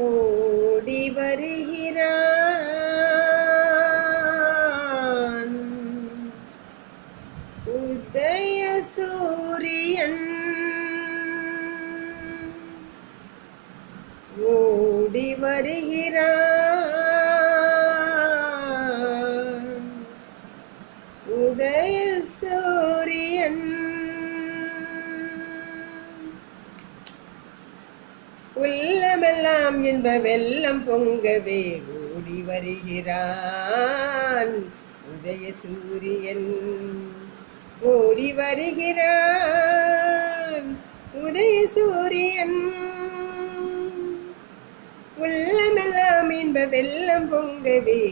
ஓடி வருகிறான் உதய சூரியன். ஓடி வருகிறான் உதய சூரியன். உள்ளமெல்லாம் என்ப வெள்ளம் பொங்கவே ஓடி வருகிறான் உதய சூரியன். ஓடி வருகிறான் உதய சூரியன். உள்ளமெல்லாம் என்ப வெள்ளம் பொங்கவே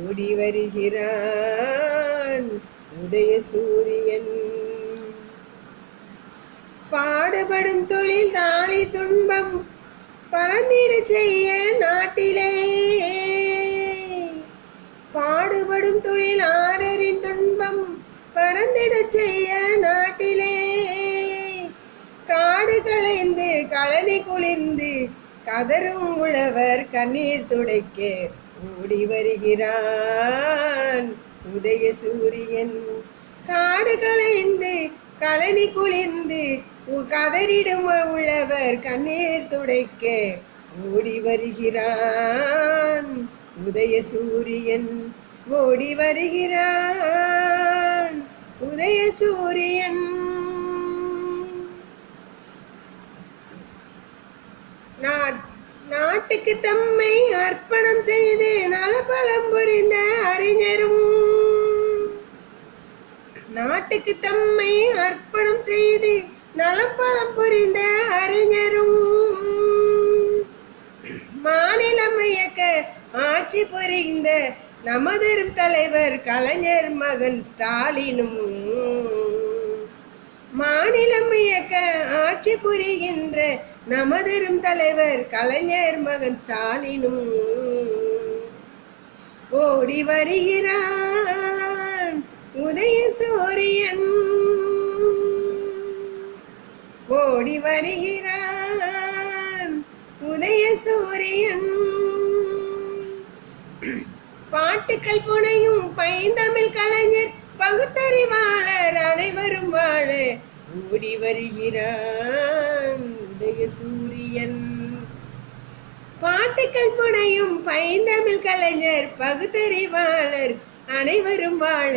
ஓடி வருகிறான் உதய சூரியன். பாடுபடும் தொழில் தாளி துன்பம் பறந்திட செய்ய நாட்டிலே. பாடுபடும் தொழில் ஆரரின் துன்பம் பறந்திட செய்ய நாட்டிலே. காடு களைந்து களனி குளிர்ந்து கதரும் உழவர் கண்ணீர் துடைக்க ஓடி வருகிறான் உதய சூரியன். காடு களைந்து களனி குளிர்ந்து கதறிடும் உழவர் கண்ணீர் துடைக்க ஓடி வருகிறான் உதய சூரியன். ஓடி வருகிறான் உதய சூரியன். நாட்டுக்கு தம்மை அர்ப்பணம் செய்து நலபலம் புரிந்த அறிஞரும். நாட்டுக்கு தம்மை அர்ப்பணம் செய்து நலப்பலம் புரிந்த அறிஞரும். மாநிலம் இயக்க ஆட்சி புரிந்த நமதரும் தலைவர் கலைஞர் மகன் ஸ்டாலினும். மாநிலம் இயக்க ஆட்சி புரிகின்ற நமதரும் தலைவர் கலைஞர் மகன் ஸ்டாலினும். ஓடி வருகிறான் உதய சூரியன். ஓடி வருகிறான் உதய சூரியன். பாட்டுக்கள் புனையும் பைந்தமிழ் கலைஞர் பகுத்தறிவாளர் அனைவரும் வாழ ஓடி வருகிறான் உதய சூரியன். பாட்டுக்கள் புனையும் பைந்தமிழ் கலைஞர் பகுத்தறிவாளர் அனைவரும் வாழ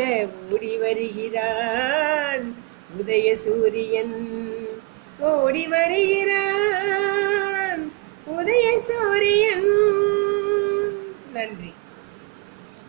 ஓடி வருகிறான் உதய சூரியன். ஓடி வருகிறான் உதய சூரியன். நன்றி.